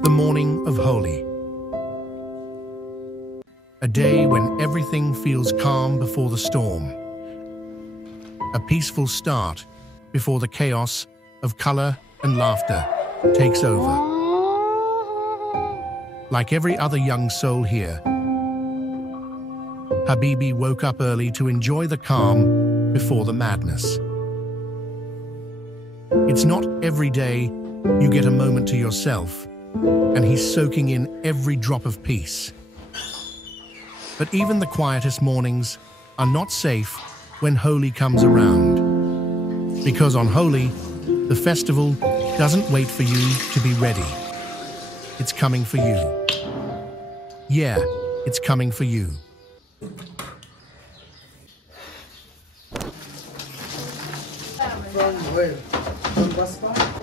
The morning of Holi. A day when everything feels calm before the storm. A peaceful start before the chaos of color and laughter takes over. Like every other young soul here, Habibi woke up early to enjoy the calm before the madness. It's not every day you get a moment to yourself, and he's soaking in every drop of peace. But even the quietest mornings are not safe when Holi comes around. Because on Holi, the festival doesn't wait for you to be ready. It's coming for you. Yeah, it's coming for you. From where? From Baspa?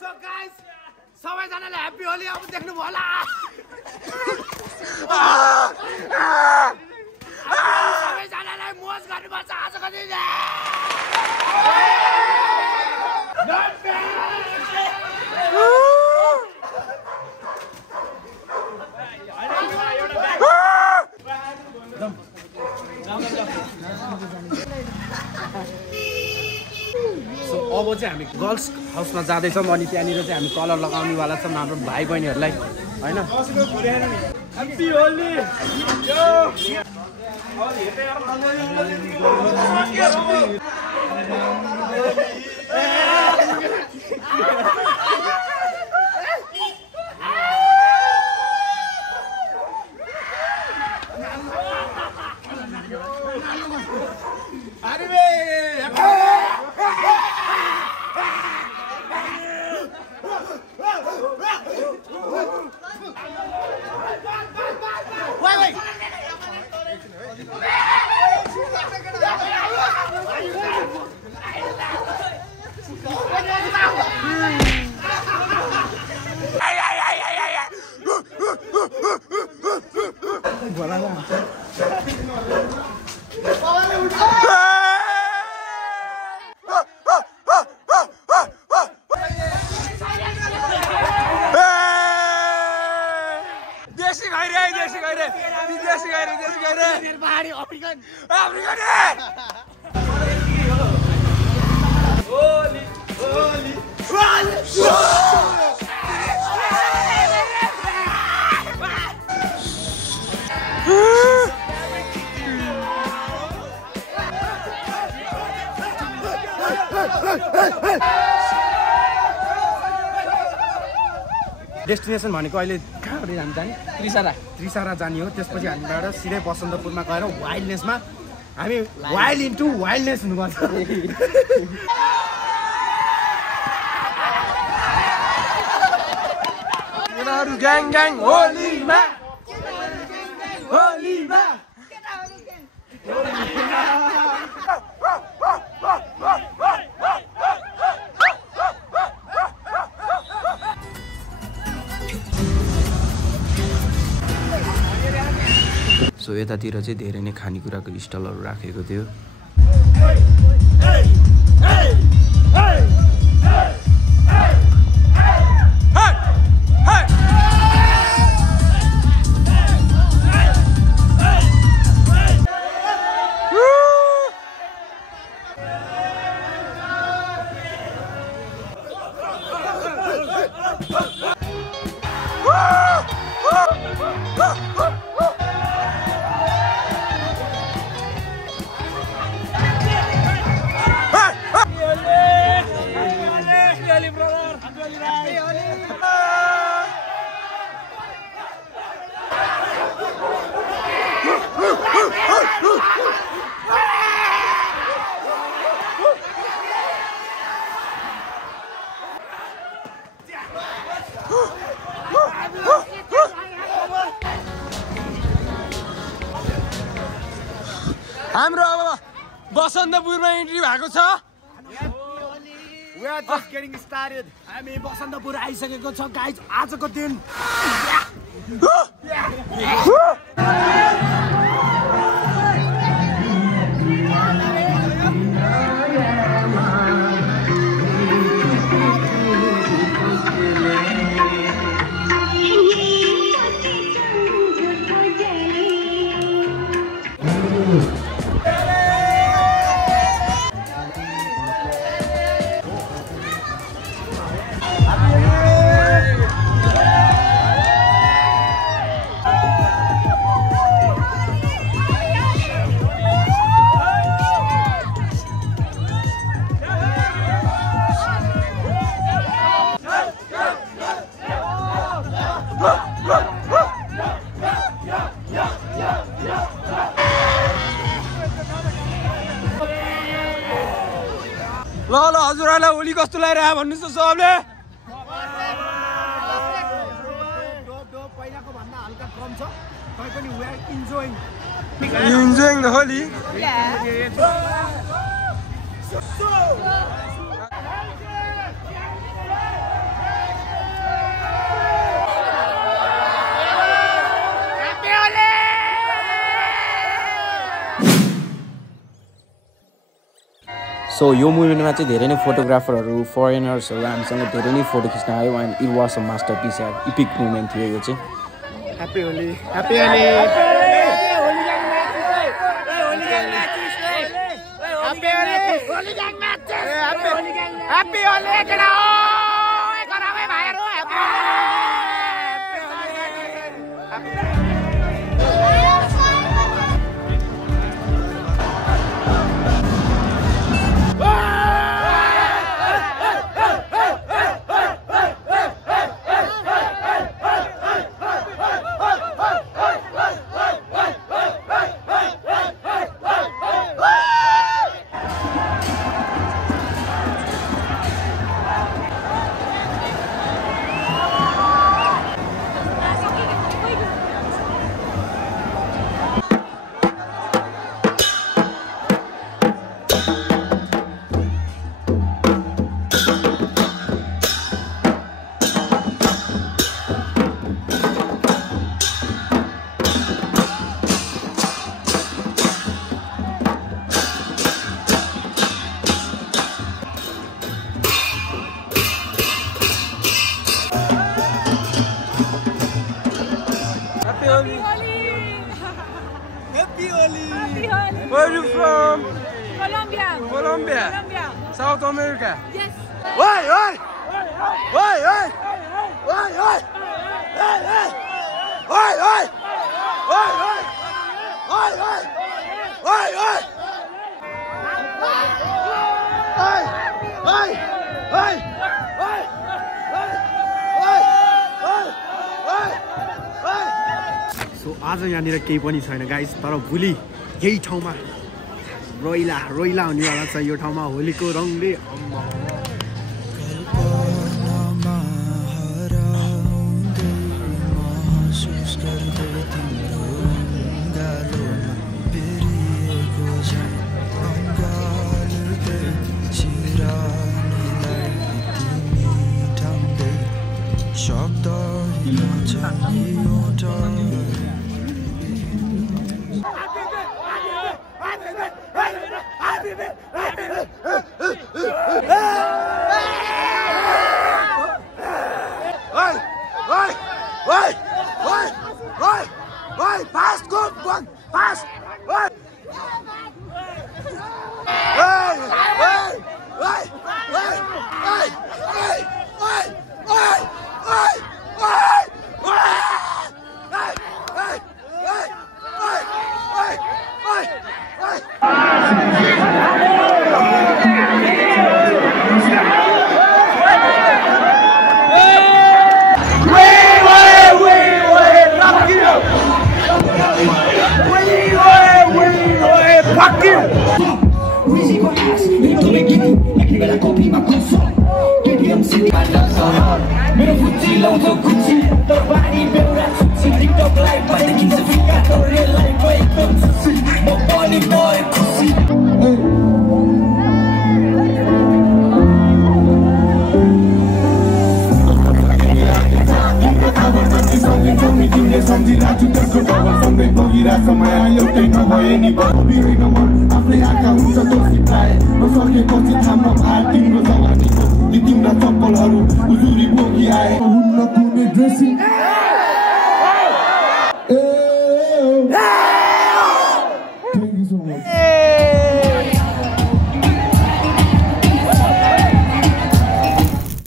So guys, सबैजनाले happy Holi अब देख्नु भयो होला सबैजनालाई मोज गर्नुपर्छ आजको दिन अब चाहिँ हामी गर्ल्स हाउसमा जाँदैछौँ अनि त्यहाँनिर चाहिँ हामी कलर लगाउनेवाला छौँ हाम्रो भाइ बहिनीहरूलाई होइन ह्यापी होली डेस्टिनेसन भनेको अहिले कहाँ हामी जाने त्रिसारा जाने हो त्यसपछि हामीबाट सिधै बसन्तपुरमा गएर वाइल्डनेसमा हामी वाइल्ड इन्टु वाइल्डनेस हुनुपर्छ ग्याङ ग्याङ होलीमा होलीमा सो यतातिर चाहिँ धेरै नै खानेकुराको स्टलहरू राखेको थियो बसन्तपुरमा इन्ट्री भएको छ We are just getting started. हामी बसन्तपुर आइसकेको छ गाइज आजको दिन ल हजुरहरूलाई होली कस्तो लागिरह्यो भन्नुहोस् त सबले पहिलाको भन्दा हल्का कम छ तै पनि we are enjoying the holy so यो मुभीमा चाहिँ धेरै नै फोटोग्राफरहरू फरेनर्सहरू हामीसँग धेरै नै फोटो खिच्न आयो and it was a masterpiece यार इपिक मोमेन्ट थियो यो चाहिँ happy Holi happy Holi Where are you from? Colombia. Colombia. South America. Yes. Oi, oi! Oi, oi! Oi, oi! Hey, hey! Oi, oi! Oi, oi! Oi, oi! Oi, oi! Oi! Oi! Oi! So आज यहाँनिर केही पनि छैन guys तर भोलि यही ठाउँमा रोइला हुनेवाला छ यो ठाउँमा होलीको रङले Boy, तिमी होइन मन आफ्नै आँखा हुन्छ दोषी प्राय नसकेपछि थाम्न भार तिम्रो जवानीको ती तिम्रा चप्पलहरू उजुरी बोकी आए हुन्न कुनै dressing Thank you so much.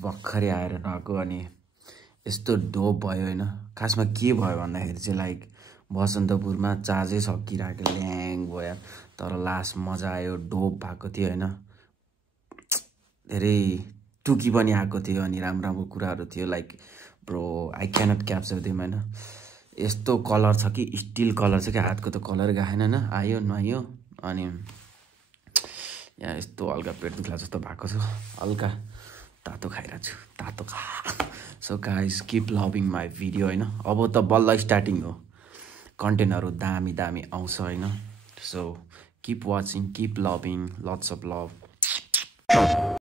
भर्खरै आएर नआएको अनि यस्तो डोप भयो होइन खासमा के भयो भन्दाखेरि चाहिँ लाइक बसन्तपुरमा चार्जै सकिरहेको ल्याङ भयो तर लास्ट मजा आयो डोप भएको थियो होइन धेरै टुकी पनि आएको थियो अनि राम्रो राम्रो कुराहरू थियो like bro I cannot capture them होइन यस्तो कलर छ कि स्टिल कलर छ कि हातको त कलर गएन होइन आयो नुहायो अनि यहाँ यस्तो हल्का पेट दुख्ला जस्तो भएको छ हल्का तातो खाइरहेको छु तातो खा so guys keep loving my video होइन अब त बल्ल स्टार्टिङ हो कन्टेन्टहरू दामी दामी आउँछ होइन so keep watching keep loving lots of love